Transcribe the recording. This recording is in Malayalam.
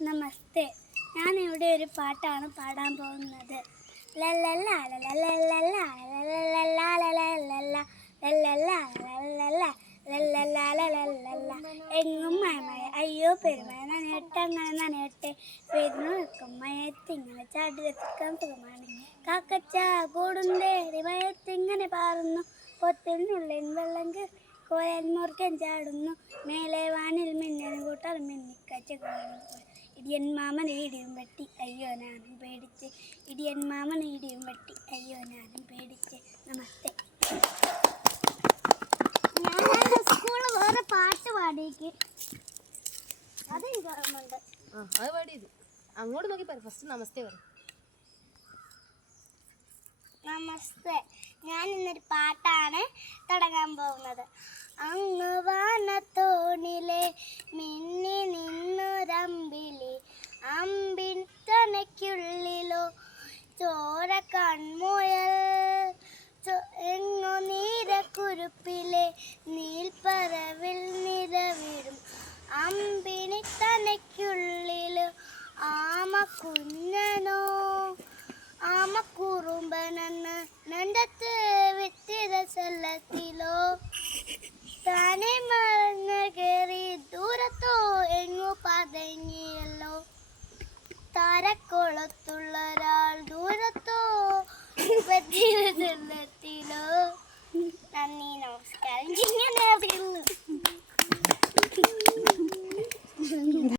നമസ്തേ. ഞാൻ ഇവിടെ ഒരു പാട്ടാണ് പാടാൻ പോകുന്നത്. എങ്ങും മഴമഴ അയ്യോ പെരുമഴ നനയട്ടങ്ങനെ നനയട്ടെ പെരുന്നു നിൽക്കും മയത്തിങ്ങനെ ചാടി രസിക്കാൻ സുഖമാണ്. കാക്കച്ച കൂടുന്തേറി മയത്തിങ്ങനെ പാറുന്നു പൊത്തിനുള്ളിൽ വെള്ളം കോയൽ മുറുകൻ ചാടുന്നു മേലെ വാനിൽ മിന്നലും കൂട്ടാൽ മിന്നിക്കച്ച ഇടിയൻ മാമൻ ഇടിയും വെട്ടി അയ്യോ ഞാനും പേടിച്ച് ഇടിയൻ മാമൻ ഇടിയും വെട്ടി അയ്യോ ഞാനും പേടിച്ച്. നമസ്തേ. ഞാൻ സ്കൂളിൽ വേറെ പാട്ട് പാടിക്ക് അതെനിക്ക് ഓർമ്മയുണ്ട്. അത് പാടിയത് അങ്ങോട്ട് നോക്കി പറ. ഫസ്റ്റ് നമസ്തേ പറ. നമസ്തേ. ഞാൻ ഇന്നൊരു പാട്ടാണ് തുടങ്ങാൻ പോകുന്നത്. അങ്ങ് വാനത്തോണിലെ മിന്നി നിന്നൊരമ്പിളി അമ്പിൻ തണയ്ക്കുള്ളിലോ ചോര കൺമുയൽ എങ്ങോ നീരക്കുരുപ്പിലെ നീൽപ്പറവിൽ നിറവിടും അമ്പിനി തണയ്ക്കുള്ളിലോ ആമ കുഞ്ഞനോ ആമക്കുറുമ്പനെന്ന് നെണ്ടത്ത് വിത്തിര ചെല്ലത്തിലോ താനെ മറഞ്ഞ് കയറി ദൂരത്തോ എങ്ങോ പതങ്ങിയല്ലോ താരക്കുളത്തുള്ള ഒരാൾ ദൂരത്തോ പറ്റിയ